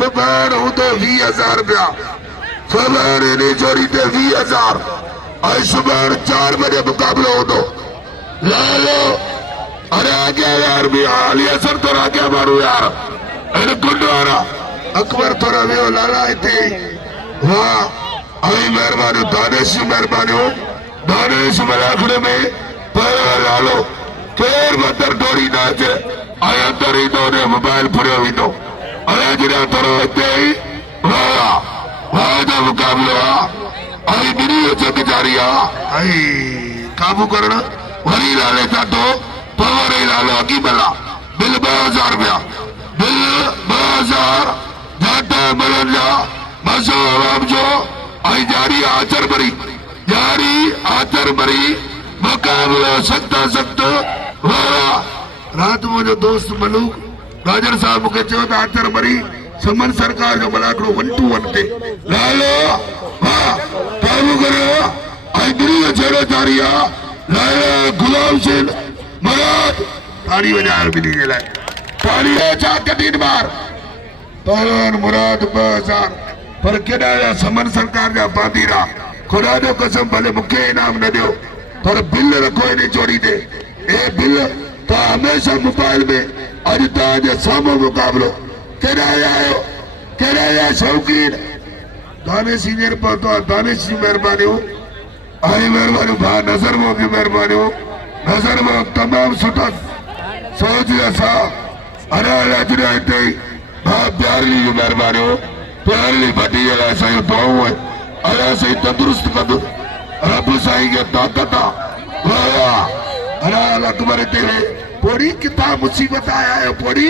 सुबह हूं तो 20,000 रुपया सुबह इन्हें चोरी ते 20,000 आई सुबह 4 बजे मुकाबलो हो तो ला लो। अरे आगे यार भी आली असर तो आगे मारू यार अरे गुंडवारा अकबर थोड़ा वे लाला इते वाह आई मेहरबानी दानिश मेहरबानी दानिश मलाखड़े में पर लालो केर बदर डोरी नाच आया अंदर ही तो ने मोबाइल पुरे हुई तो अरे जिरा थोड़ा इते वाह वाह दा मुकाबला आई बिनी चक जारिया आई काबू करना वरी लाले चाटो पवर ही लालो की बला बिल 2000 रुपया बिल 2000 जाटा मलंजा मसो आवाम जो आई जारी आचर भरी मुकाबला सख्त वाह रात मुझे दोस्त मलूक गाजर साहब मुझे चो आचर भरी समन सरकार जो मलाकड़ो 1-2-1 ते लालो वाह काबू करो आई बिनी छेड़ो जारिया लालो गुलाम सिंह मराद ताली बजाए बिनी के लाए ताली चाक 3 बार पहलवान मुराद 2000 पर केड़ा समन सरकार जा बांदीरा खुदा जो कसम भले मुखे इनाम न दियो पर बिल रखो इन चोरी दे ए बिल तो हमेशा मोबाइल में अज ताज सामो मुकाबलो केड़ा आयो शौकीन दाने सीनियर पहुंचो दानिश की मेहरबानी हो आई मेहरबानी भा नजर मो की मेहरबानी हो नजर मो तमाम सुठा सोच सा अरे लजरा इते भा प्यारी की मेहरबानी हो प्यारी बटी अला सही दुआऊं है अला सही तंदुरुस्त कर रब साईं के ताकत वाह अरे अकबर तेरे पोड़ी किताब मुसीबत आया है पोड़ी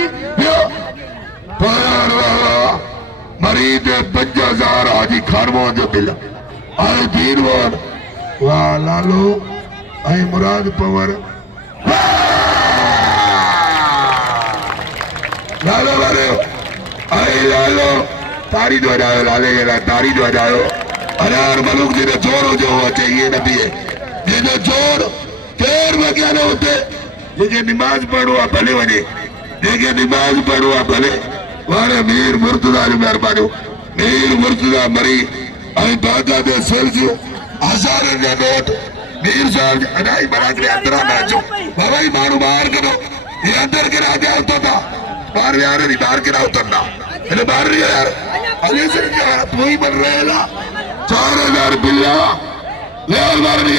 मरीद 5000 हाजी खानमो जो बिल आई दीन वाह लालो आई मुराद पवर लालो वाले आई लालो तारी जो जाओ लाले के तारी जो जाओ अरे यार मलुक जी ने जोर जो हुआ चाहिए नबी है ये जो जोर केर में क्या ना होते ये नमाज पढ़ो भले वने ये नमाज पढ़ो भले वारे मीर मुर्तजा जो मेहरबानी मीर मुर्तजा मरी आई बागा दे सेल्स 1000 जा नोट मीर साहब अनाई बना के अंदर ना जो बाबा ही मारू बाहर करो ये अंदर के राजा होता था बाहर यार नहीं बाहर के ना उतरना अरे बाहर यार अरे से क्या तू ही बन रहे ला 4000 बिल्ला ले बाहर नहीं